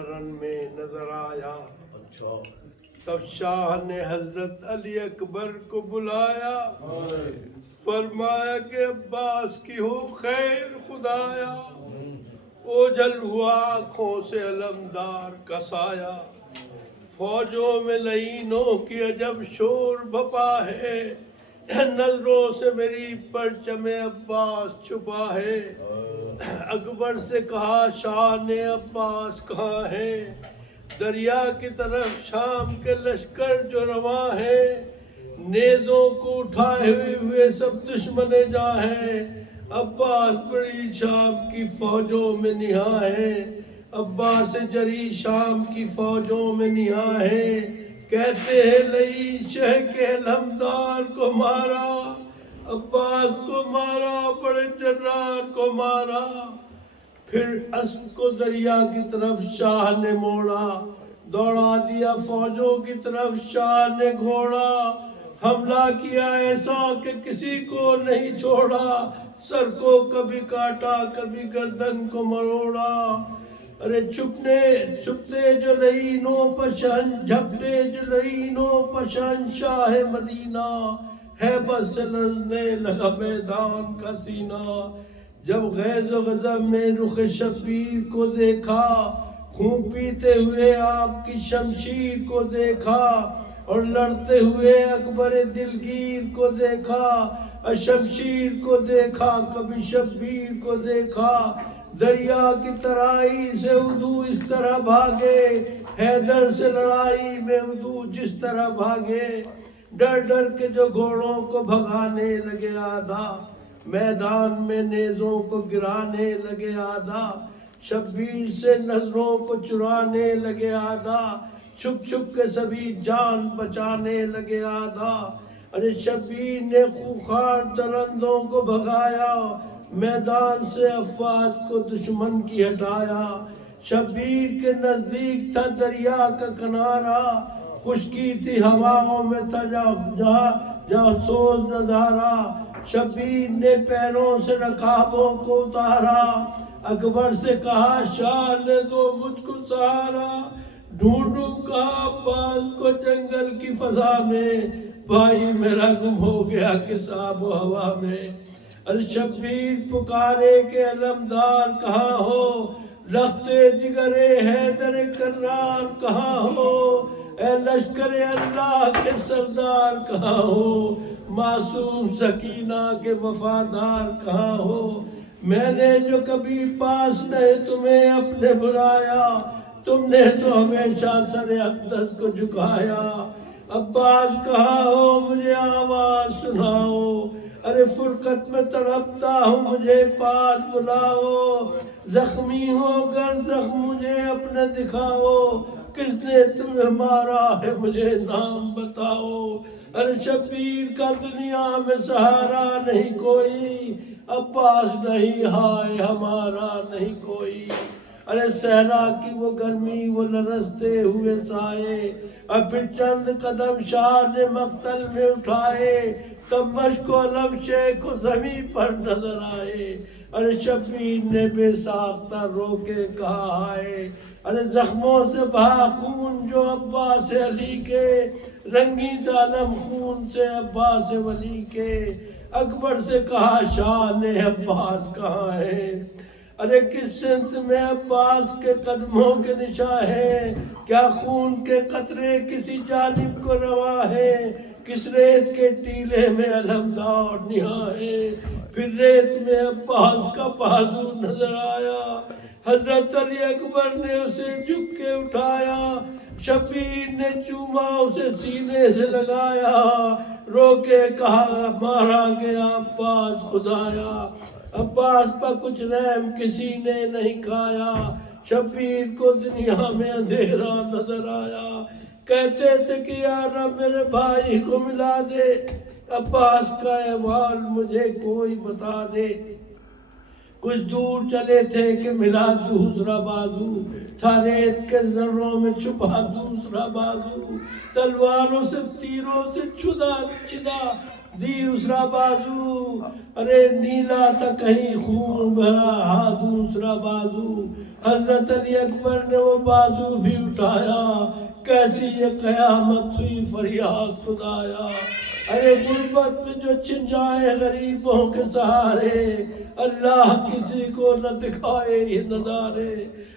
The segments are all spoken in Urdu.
رن میں نظر آیا۔ اچھا تب شاہ نے حضرت علی اکبر کو بلایا، فرمایا کہ عباس کی ہو خیر خدایا۔ اوجھل ہوا آنکھوں سے علمدار کا سایہ، فوجوں میں لعینوں کی عجب شور بپا ہے، نظروں سے میری پرچم عباس چھپا ہے۔ اکبر سے کہا شاہ نے عباس کہاں ہے، دریا کی طرف شام کے لشکر جو رواں ہے، نیزوں کو اٹھائے ہوئے سب دشمن جاں ہیں، عباس بڑی شام کی فوجوں میں نہاں ہے، عباس جری شام کی فوجوں میں نہاں ہے۔ کہتے ہیں لئی شہ کے علمدار کو مارا، عباس کو مارا، بڑے جرار کو مارا۔ پھر اسب کو دریا کی طرف شاہ نے موڑا، دوڑا دیا فوجوں کی طرف شاہ نے گھوڑا، حملہ کیا ایسا کہ کسی کو نہیں چھوڑا، سر کو کبھی کاٹا کبھی گردن کو مروڑا۔ ارے چھپتے جو لعینوں پشن، جھپٹے جو لعینوں پشن، شاہ مدینہ ہے بس لرزنے لگا میدان کا سینہ۔ جب غیظ و غضب میں رخ شبیر کو دیکھا، خون پیتے ہوئے آپ کی شمشیر کو دیکھا، اور لڑتے ہوئے اکبر دلگیر کو دیکھا، شمشیر کو دیکھا کبھی شبیر کو دیکھا۔ دریا کی ترائی سے اردو اس طرح بھاگے، حیدر سے لڑائی میں اردو جس طرح بھاگے، ڈر ڈر کے جو گھوڑوں کو بھگانے لگے آدھا، میدان میں نیزوں کو گرانے لگے آدھا، شبیر سے نظروں کو چرانے لگے آدھا، چھپ چھپ کے سبھی جان بچانے لگے آدھا۔ ارے شبیر نے خونخوار درندوں کو بھگایا، میدان سے افواج کو دشمن کی ہٹایا۔ شبیر کے نزدیک تھا دریا کا کنارہ، خشکی تھی ہواؤں میں تھا جہاں سوز نظارہ۔ شبیر نے پیروں سے رکابوں کو اتارا، اکبر سے کہا شاہ نے دو مجھ کو سہارا، ڈھونڈوں کہاں عباس کو جنگل کی فضا میں، بھائی میرا گم ہو گیا کس آب و ہوا میں۔ ارے شبیر پکارے کہ علمدار کہاں ہو، لخت جگر حیدر کرار کہاں ہو، اے لشکر اللہ کے سردار کہاں ہو، معصوم سکینہ کے وفادار کہاں ہو۔ میں نے جو کبھی پاس نہیں تمہیں اپنے بلایا، تم نے تو ہمیشہ سر اقدس کو جھکایا۔ عباس کہاں ہو مجھے آواز سناؤ، ارے فرقت میں تڑپتا ہوں مجھے پاس بلاؤ، زخمی ہو گر زخم مجھے اپنے دکھاؤ، کس نے تمہیں مارا ہے مجھے نام بتاؤ۔ ارے شبیر کا دنیا میں سہارا نہیں کوئی، عباس نہیں ہائے ہمارا نہیں کوئی۔ ارے صحرا کی وہ گرمی وہ لرزتے ہوئے سائے، اور پھر چند قدم شاہ نے مقتل میں اٹھائے، تب مشک و علم شیخ کو زمین پر نظر آئے۔ ارے شبیر نے بے ساختہ رو کے کہا ہائے، ارے زخموں سے بہا خون جو عباس علی کے، رنگی ظالم خون سے عباس ولی کے۔ اکبر سے کہا شاہ نے عباس کہاں ہے، ارے کس سمت میں عباس کے قدموں کے نشاں ہیں، کیا خون کے قطرے کسی جانب کو رواں ہے، کس ریت کے ٹیلے میں علمدار نہاں ہے۔ پھر ریت میں عباس کا بازو نظر آیا، حضرت علی اکبر نے اسے جھک کے اٹھایا، شبیر نے چوما اسے سینے سے لگایا، رو کے کہا مارا گیا عباس خدایا، عباس پر کچھ رحم کسی نے نہیں کھایا۔ شبیر کو دنیا میں اندھیرا نظر آیا، کہتے تھے کہ یا رب میرے بھائی کو ملا دے، عباس کا احوال مجھے کوئی بتا دے۔ کچھ دور چلے تھے کہ ملا دوسرا بازو، تھا ریت کے ذروں میں چھپا دوسرا بازو، تلواروں سے تیروں سے چھدا دوسرا بازو، ارے نیلا تھا کہیں خون بھرا ہاں دوسرا بازو، حضرت علی اکبر نے وہ بازو بھی اٹھایا، کیسی یہ قیامت ہوئی فریاد خدایا، ارے غربت میں جو چھن جائے غریبوں کے سہارے، اللہ کسی کو نہ دکھائے یہ نظارے،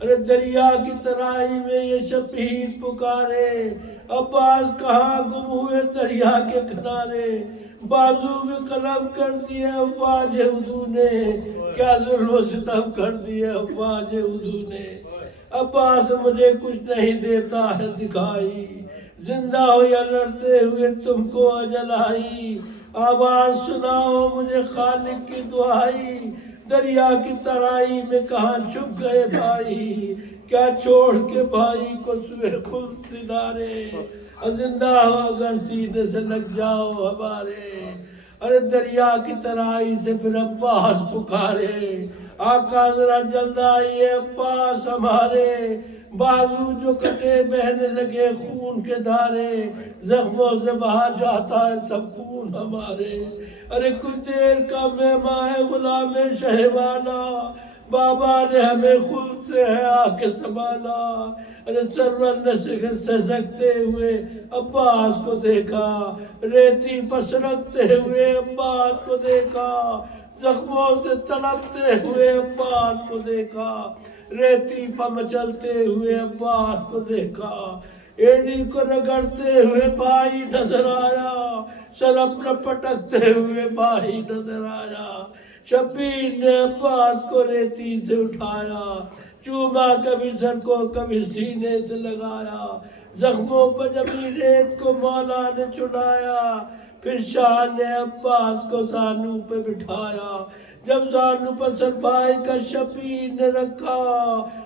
ارے دریا کی ترائی میں یہ شبیر پکارے، عباس کہاں گم ہوئے دریا کے کنارے، بازو میں قلم کر دیے افواج عدو نے، کیا ظلم و ستم کر دیے افواج عدو نے، عباس مجھے کچھ نہیں دیتا ہے دکھائی، زندہ ہو یا لڑتے ہوئے تم کو اجل آئی، آواز سناؤ مجھے خالق کی دعائی، دریا کی ترائی میں کہاں چھپ گئے بھائی، کیا چھوڑ کے بھائی کو سوئے خلد سدھارے، زندہ ہو اگر سینے سے لگ جاؤ ہمارے، ارے دریا کی ترائی سے پھر عباس پکارے، آقا ذرا جلد آئیے عباس ہمارے، بازو جو کٹے بہنے لگے خون کے دھارے، زخموں سے بہا جاتا ہے سب خون ہمارے، ارے کچھ دیر کا مہماں ہے غلام شہبانہ، بابا نے ہمیں خود سے ہے آ کے سنبھالا، ارے سرور نے سسکتے ہوئے عباس کو دیکھا، ریتی پس رکھتے ہوئے عباس کو دیکھا، زخموں سے تڑپتے ہوئے عباس کو دیکھا، ریتی پر مچلتے ہوئے عباس کو دیکھا، ایڑی کو رگڑتے ہوئے بھائی نظر آیا، سر اپنا پٹکتے ہوئے بھائی نظر آیا، شبیر نے عباس کو ریتی سے اٹھایا، چوما کبھی سر کو کبھی سینے سے لگایا، زخموں پر جمی ریت کو مولا نے چڑھایا، پھر شاہ نے عباس کو زانو پہ بٹھایا، جب زانو پر سر بھائی کا شبیر نے رکھا،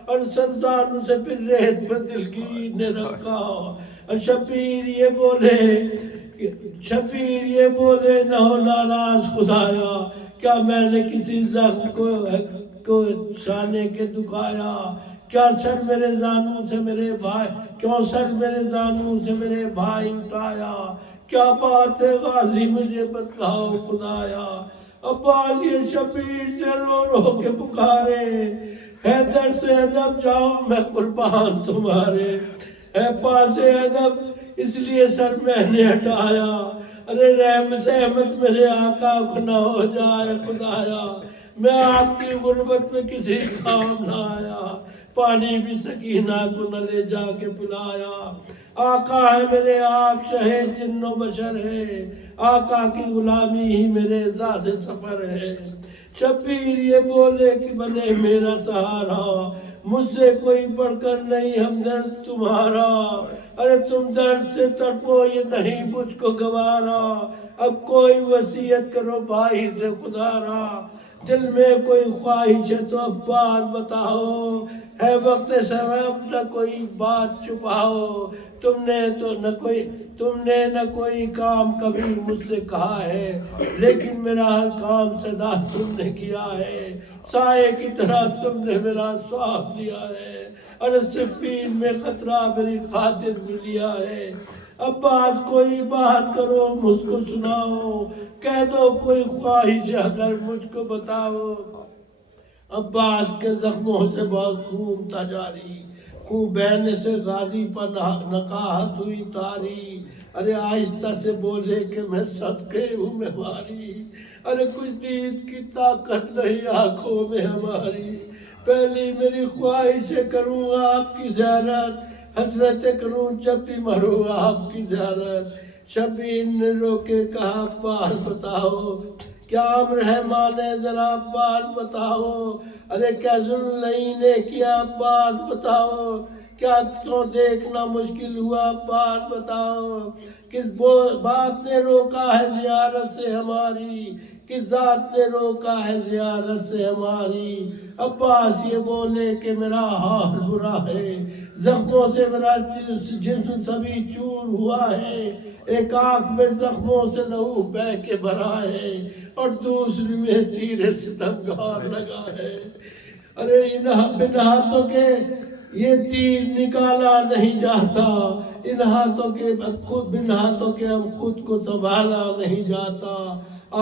اور سر زانو سے پھر ریت پر دلگیر نے رکھا، اور شبیر یہ بولے نہ ہو ناراض خدایا، کیا میں نے کسی زخم کو شانے کے دکھایا، کیا سر میرے زانو سے میرے بھائی کیوں سر میرے زانو سے میرے بھائی اٹھایا، کیا بات ہے غازی مجھے بتلاؤ خدایا، عباس یہ شبیر سے رو رو کے پکارے، حیدر سے ادب جاؤں میں قربان تمہارے، ہے پاس ادب اس لیے سر میں نے ہٹایا، ارے رحم زحمت میرے آقا کو نہ ہو جائے خدایا، میں آپ کی غربت میں کسی کام نہ آیا، پانی بھی سکینہ کو نہ لے جا کے پلایا، آقا ہے میرے آپ شہید جن و بشر ہے، آقا کی غلامی ہی میرے ذات سفر ہے، شبیر یہ بولے کہ بنے میرا سہارا، مجھ سے کوئی بڑھ کر نہیں ہمدرد تمہارا، ارے تم درد سے تڑپو یہ نہیں مجھ کو گوارا، اب کوئی وصیت کرو بھائی سے خدا را، دل میں کوئی خواہش ہے تو اب بات بتاؤ، ہے وقت سبب نہ کوئی بات چھپاؤ، تم نے نہ کوئی کام کبھی مجھ سے کہا ہے، لیکن میرا ہر کام صدا تم نے کیا ہے، سائے کی طرح تم نے میرا ساتھ دیا ہے، اور صفین میں خطرہ میری خاطر بھی لیا ہے، عباس کوئی بات کرو مجھ کو سناؤ، کہہ دو کوئی خواہش اگر مجھ کو بتاؤ، عباس کے زخموں سے بہت خون تھا جاری، خون بہنے سے غازی پر نقاہت ہوئی تاری، ارے آہستہ سے بولے کہ میں صدقے ہوں میں بھاری، ارے کچھ دید کی طاقت نہیں آنکھوں میں ہماری، پہلی میری خواہش ہے کروں آپ کی زیارت، حسرت کروں جب بھی مروں آپ کی زیارت، شبیر نے رو کے کہا عباس بتاؤ کیا امر ہے مانے ذرا عباس بتاؤ، ارے کیا ظلم نہیں نے کیا عباس بتاؤ، کیا کیوں دیکھنا مشکل ہوا عباس بتاؤ، کس بات نے روکا ہے زیارت سے ہماری، کس ذات نے روکا ہے زیارت سے ہماری، عباس یہ بولے کہ میرا حال برا ہے، زخموں سے میرا جسم سبھی چور ہوا ہے، ایک آنکھ میں زخموں سے لہو بہہ کے بھرا ہے، اور دوسری میں تیر ستمگار لگا ہے، ارے ان ہاتھوں کے یہ تیر نکالا نہیں جاتا، ان ہاتھوں کے بن ہاتھوں کے ہم خود کو سنبھالا نہیں جاتا۔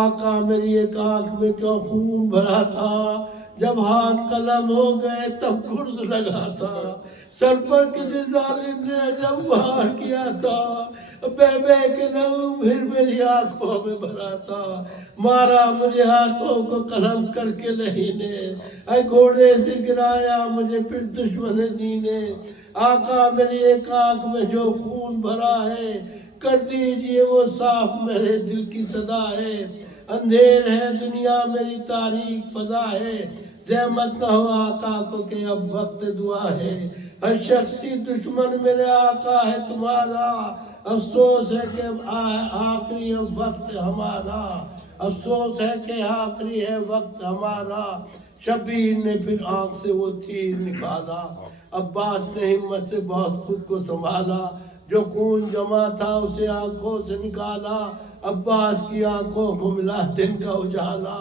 آقا میری ایک آنکھ میں کیوں خون بھرا تھا، جب ہاتھ قلم ہو گئے تب گرز لگا تھا، سر پر کسی ظالم نے جب وار کیا تھا، بے بے کے لہو پھر میری آنکھوں میں بھرا تھا، مارا مجھے ہاتھوں کو قلم کر کے لہی نے، اے گھوڑے سے گرایا مجھے پھر دشمن دین نے۔ آقا میری ایک آنکھ میں جو خون بھرا ہے، کر دیجئے وہ صاف میرے دل کی صدا ہے، اندھیر ہے دنیا میری تاریک فضا ہے، زحمت نہ ہو آقا کو کہ اب وقت دعا ہے، ہر شخصی دشمن میرے آقا ہے تمہارا، افسوس ہے کہ آخری ہے وقت ہمارا، افسوس ہے کہ آخری ہے وقت ہمارا۔ شبیر نے پھر آنکھ سے وہ تیر نکالا، عباس نے ہمت سے بہت خود کو سنبھالا، جو خون جمع تھا اسے آنکھوں سے نکالا، عباس کی آنکھوں کو ملا دن کا اجالا،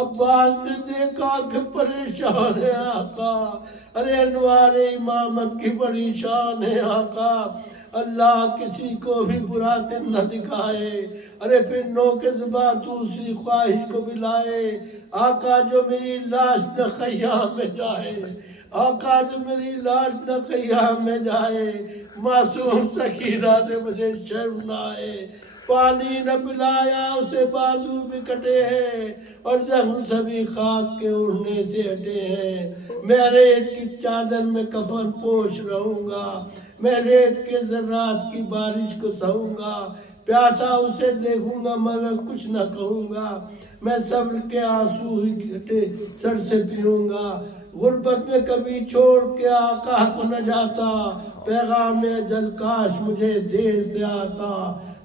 عباس نے دیکھا کہ پریشان ہے آقا، ارے انوار امامت کی بڑی شان ہے آقا، اللہ کسی کو بھی برا دن نہ دکھائے، ارے پھر نو کے زباں دوسری خواہش کو بھی لائے، آقا جو میری لاش نہ خیام میں جائے، آقا جو میری لاش نہ خیام میں جائے، معصوم سکینہ نے مجھے شرم نہ آئے، پانی نہ پلایا اسے بازو بھی کٹے ہیں، اور زخم سبھی خاک کے اڑنے سے ہٹے ہیں، میں ریت کی چادر میں کفن پوش رہوں گا، میں ریت کے ذرات کی بارش کو سہوں گا، پیاسا اسے دیکھوں گا مگر کچھ نہ کہوں گا، میں صبر کے آنسو ہی گھٹے سر سے پیوں گا، غربت میں کبھی چھوڑ کے آقا کو نہ جاتا، پیغام اجل کاش مجھے دیر سے آتا،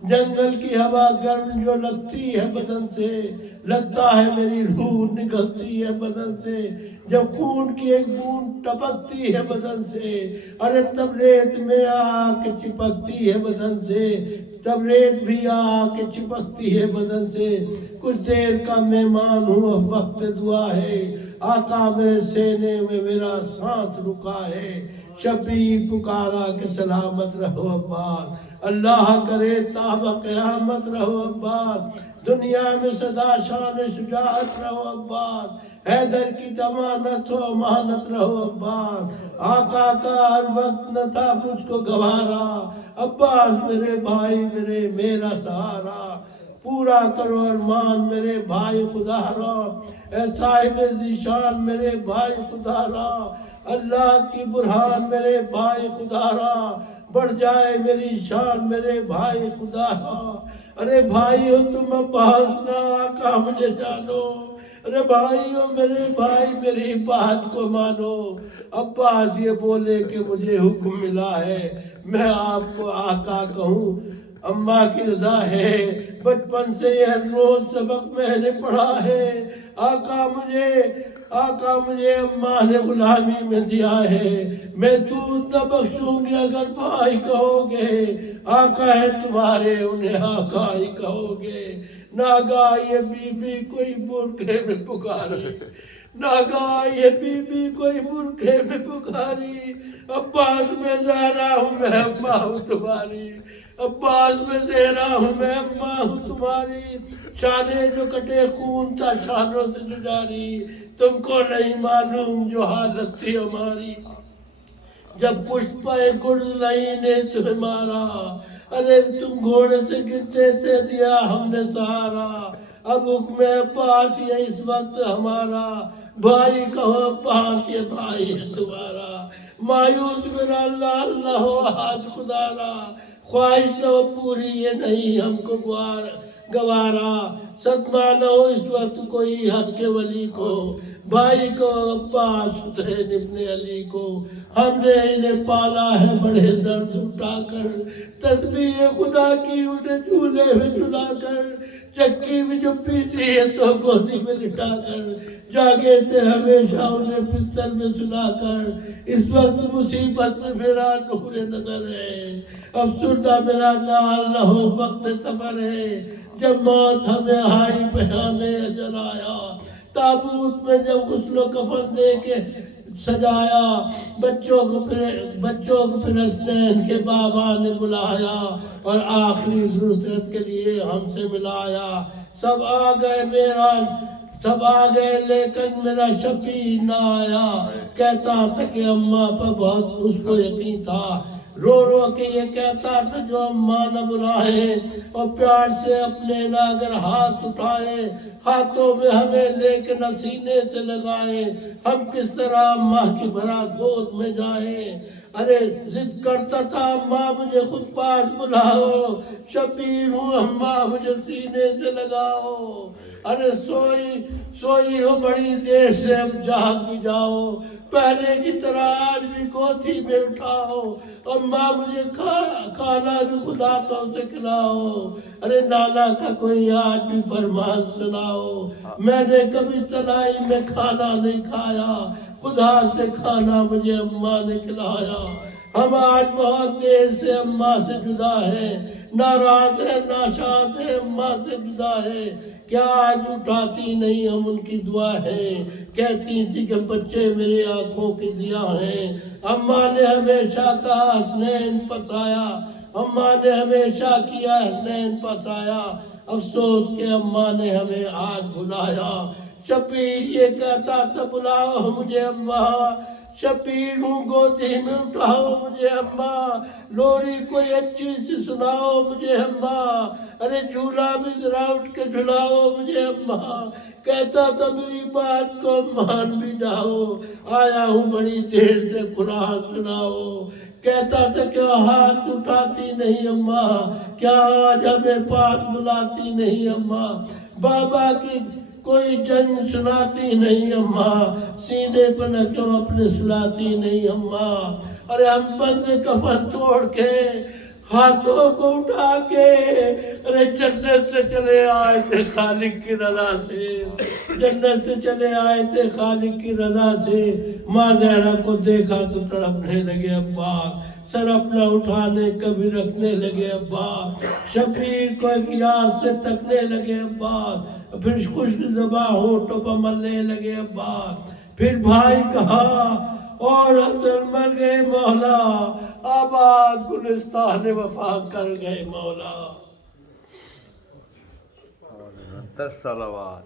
جنگل کی ہوا گرم جو لگتی ہے بدن سے، لگتا ہے میری روح نکلتی ہے بدن سے، جب خون کی ایک بوند ٹپکتی ہے بدن سے، ارے تب ریت میں آ کے چپکتی ہے بدن سے، تب ریت بھی آ کے چپکتی ہے بدن سے، کچھ دیر کا مہمان ہوں اب وقت دعا ہے، آقا میرے سینے میں میرا سانس رکا ہے، شبیر پکارا کہ سلامت رہو عباس، اللہ کرے تاب قیامت رہو عباس، دنیا میں سدا شان شجاعت رہو عباس، حیدر کی ضمانت ہو امانت رہو عباس، آقا کا ہر وقت نہ تھا مجھ کو گوارا، عباس میرے بھائی میرا سہارا، پورا کرو ارمان میرے بھائی خدا را، اے صاحب ذیشان میرے بھائی خدا را، اللہ کی برہان میرے بھائی خدا را، بڑھ جائے میری شان میرے بھائی خدا را، ارے بھائیو تم عباس نہ آقا مجھے جانو، ارے بھائیو میرے بھائی میری بات کو مانو، عباس یہ بولے کہ مجھے حکم ملا ہے میں آپ کو آقا کہوں، اماں کی رضا ہے، بچپن سے یہ روز سبق میں نے پڑھا ہے، آقا مجھے اماں نے غلامی میں دیا ہے، میں دودھ نہ بخشوں گی اگر بھائی کہو گے، آقا ہے تمہارے انہیں آقا ہی کہو گے، ناگاہ یہ بی بی کوئی برقعے میں پکاری، ناگاہ یہ بی بی کوئی برقعے میں پکاری، عباس میں زہرا ہوں میں اماں ہوں تمہاری، عباس میں زہرا ہوں میں اماں ہوں تمہاری، شانے جو کٹے خون تھا شانوں سے جو جاری، تم کو نہیں معلوم جو حالت تھی ہماری، جب پشت پہ گرز نہیں نے تمہیں مارا، ارے تم گھوڑے سے گرتے تھے دیا ہم نے سہارا، اب حکم عباس یہ اس وقت ہمارا، بھائی کہو عباس یہ بھائی ہے تمہارا، مایوس میرا اللہ اللہ ہو آج خدا را، خواہش نہ ہو پوری یہ نہیں ہم کو گوارا، صدمہ نہ ہو اس وقت کوئی حق کے ولی کو، بھائی کو عباس حسین ابن علی کو، ہم نے انہیں پالا ہے بڑے درد اٹھا کر، تسبیح خدا کی انہیں جھولے میں جھلا کر، چکی بھی جو پیسی ہے تو گودی میں لٹا کر، جاگے تھے ہمیشہ انہیں بستر میں سلا کر، اس وقت مصیبت میں میرا نور نظر ہے، افسردہ میرا لال نہ ہو وقت سفر ہے، جب موت ہمیں آئی پہ ہمیں اجل آیا، تابوت میں جب غسل و کفن دے کے سجایا، بچوں کو پھر حسنین کے بابا نے بلایا اور آخری ضرورت کے لیے ہم سے ملایا۔ سب آ گئے سب آ گئے لیکن میرا شفیع نہ آیا، کہتا تھا کہ اماں پر بہت اس کو یقین تھا، رو رو کے یہ کہتا تھا جو اماں نہ بلائے اور پیار سے اپنے نہ اگر ہاتھ اٹھائے، ہاتھوں میں ہمیں لے کے نہ سینے سے لگائے، ہم کس طرح اماں کی بھرا گود میں جائیں۔ ارے ضد کرتا تھا اماں مجھے خود پاس بلاؤ، شبیر ہوں اماں مجھے سینے سے لگاؤ، ارے سوئی ہو بڑی دیر سے اب جاگ بھی جاؤ، پہلے کی طرح آج بھی گودی میں اٹھاؤ، اماں مجھے کھانا بھی خدا تو سے کھلاؤ، ارے نانا کا کوئی آج بھی فرمان سناؤ، میں نے کبھی تنہائی میں کھانا نہیں کھایا، خدا سے کھانا مجھے اماں نے کھلایا۔ ہم آج بہت دیر سے اماں سے جدا ہیں، ناراض ہے ناشاد ہے اماں سے جدا ہے، کیا آج اٹھاتی نہیں ہم ان کی دعا ہے، کہتی تھی کہ بچے میرے آنکھوں کی ضیا ہیں، اماں نے ہمیشہ کہا حسنین پس آیا، اماں نے ہمیشہ کیا حسنین پس آیا، افسوس کہ اماں نے ہمیں آج بلایا۔ شبیر یہ کہتا تھا بلاؤ مجھے اماں، شبیر ہوں گودی میں اٹھاؤ مجھے اماں، لوری کوئی اچھی سی سناؤ مجھے اماں، ارے جھولا بھی ذرا اٹھ کے جھلاؤ مجھے اماں، کہتا تھا میری بات کو مان بھی جاؤ، آیا ہوں بڑی دیر سے قرآن سناؤ، کہتا تھا کہ ہاتھ اٹھاتی نہیں اماں، کیا آج ہمیں پاس بلاتی نہیں اماں، بابا کی کوئی جنگ سناتی نہیں اماں، سینے پر نہ کیوں اپنے سلاتی نہیں اماں، ارے ہم بند کفن توڑ کے ہاتھوں کو اٹھا کے ارے جنت سے چلے آئے تھے خالق کی رضا سے، جنت سے چلے آئے تھے خالق کی رضا سے، ماں زہرا کو دیکھا تو تڑپنے لگے ابا، سر اپنا اٹھانے کبھی رکھنے لگے ابا، شفیع کو ایک یاد سے تکنے لگے ابا، پھر خشک زباں ہونٹوں پر ملنے لگے ابا، پھر بھائی کہا اور حسن مر گئے مولا، آباد گلستان وفا کر گئے مولا۔ 69 صلوات